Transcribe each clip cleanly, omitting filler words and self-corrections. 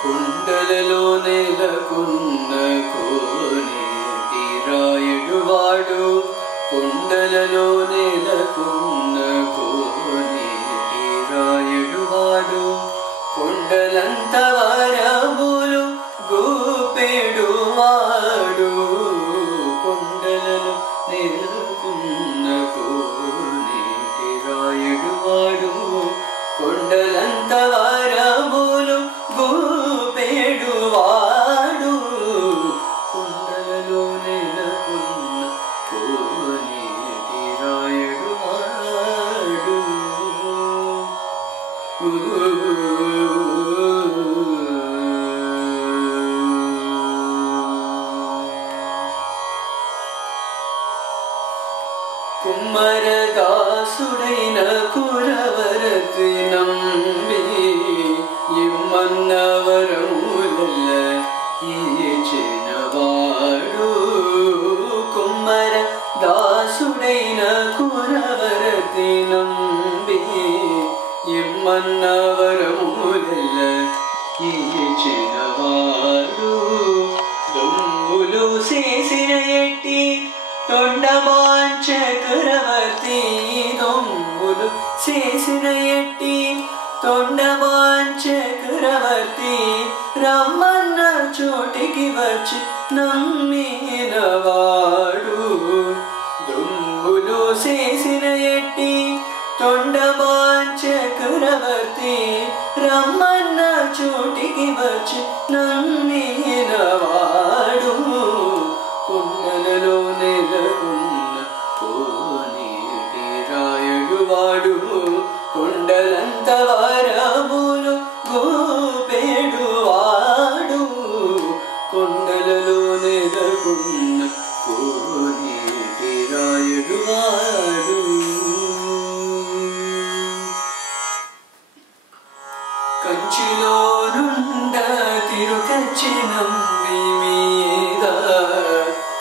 కుండలలో నెలకొన్న కోనేటి రాయుడువాడు కుండలలో నెలకొన్న కోనేటి రాయుడువాడు కొండలంత వరములు గూపెడువాడు కొండలలో నెలకొన్న కోనేటి రాయుడువాడు కొండలంత వరములు గూపెడువాడు కొండలలో నెలకొన్న కోనేటి రాయుడువాడు కుమ్మరదాసుడైన కురవరతి నంబి ఇమ్మన్న వరముల ఇచ్చినవాడు కుమ్మరదాసుడైన కురవరతి నంబి ఇమ్మన్న వరముల ఇచ్చినవాడు దొంగులు చేసిన ఎట్టి తొండమాన్ చక్రవర్తి దొంగులు చేసిన ఎట్టి తొండమాన్ చక్రవర్తి రమ్మన్న చోటికి వచ్చి నమ్మినవాడు దొంగులు చేసిన ఎట్టి తొండమాన్ చక్రవర్తి రమ్మన్న చోటికి వచ్చి నమ్మినవాడు కొండలలో నెలకొన్న కోనేటి రాయుడువాడు కొండలంత వరములు గూపెడువాడు కొండలలో నెలకొన్న కోనేటి రాయుడువాడు కంచిలో నుండ తిరుకచ్చి నంబి మీద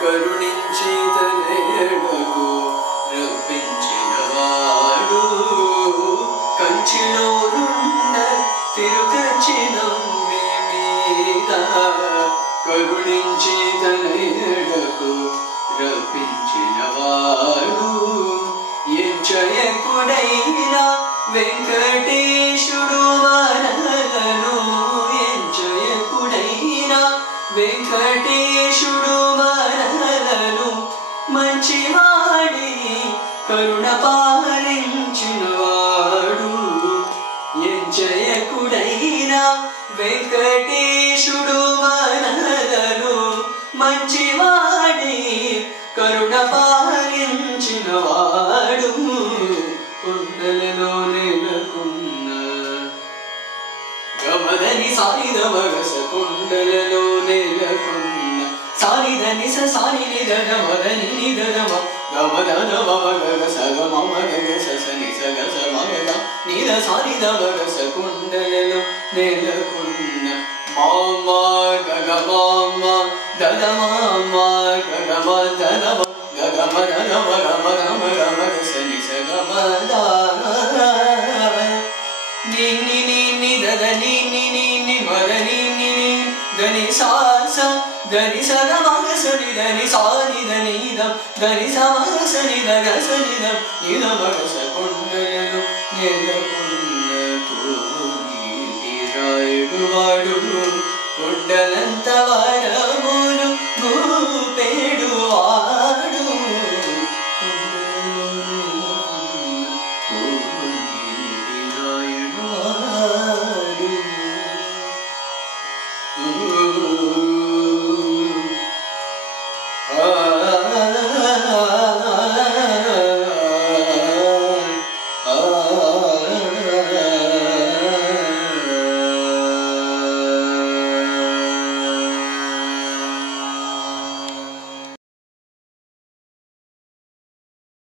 కరుణించి తనేడకు రప్పించినవాడు కంచిలో నుండ తిరుకచ్చి నంబి మీద కరుణించి తనేడకు రప్పించినవాడు ఎంచయకుడైన వెంకటేశుడు మనలను ఎంచయకుడైన వెంకటేశుడు మనలను మంచివాడి కరుణ పాలించినవాడు ఎంచయకుడైన వెంకటేశుడు మనలను మంచివాడి కరుణ పాలించినవాడు కొండలలో నెలకొన్న గమదని సారిద మగస కొండలలో నెలకొన్న సారిదని సారి నిదన మదని నిదనమ గమదన మగస గమ గస సని సగస మగద నిద సారిద మగస కొండలలో నెలకొన్న మామ గగ మామ దద మామ గగమ దదమ గగమ దనమ గమ గమ గమ సని సగమద ని ని ని ని దద ని ని ని ని మద ని ని ని దని సా స దని సద మగ సని దని సా ని దని దం దని స మగ సని దగ సని దం నిద మగ స కొండలలో నెలకొన్న కోనేటి రాయుడువాడు కొండలంత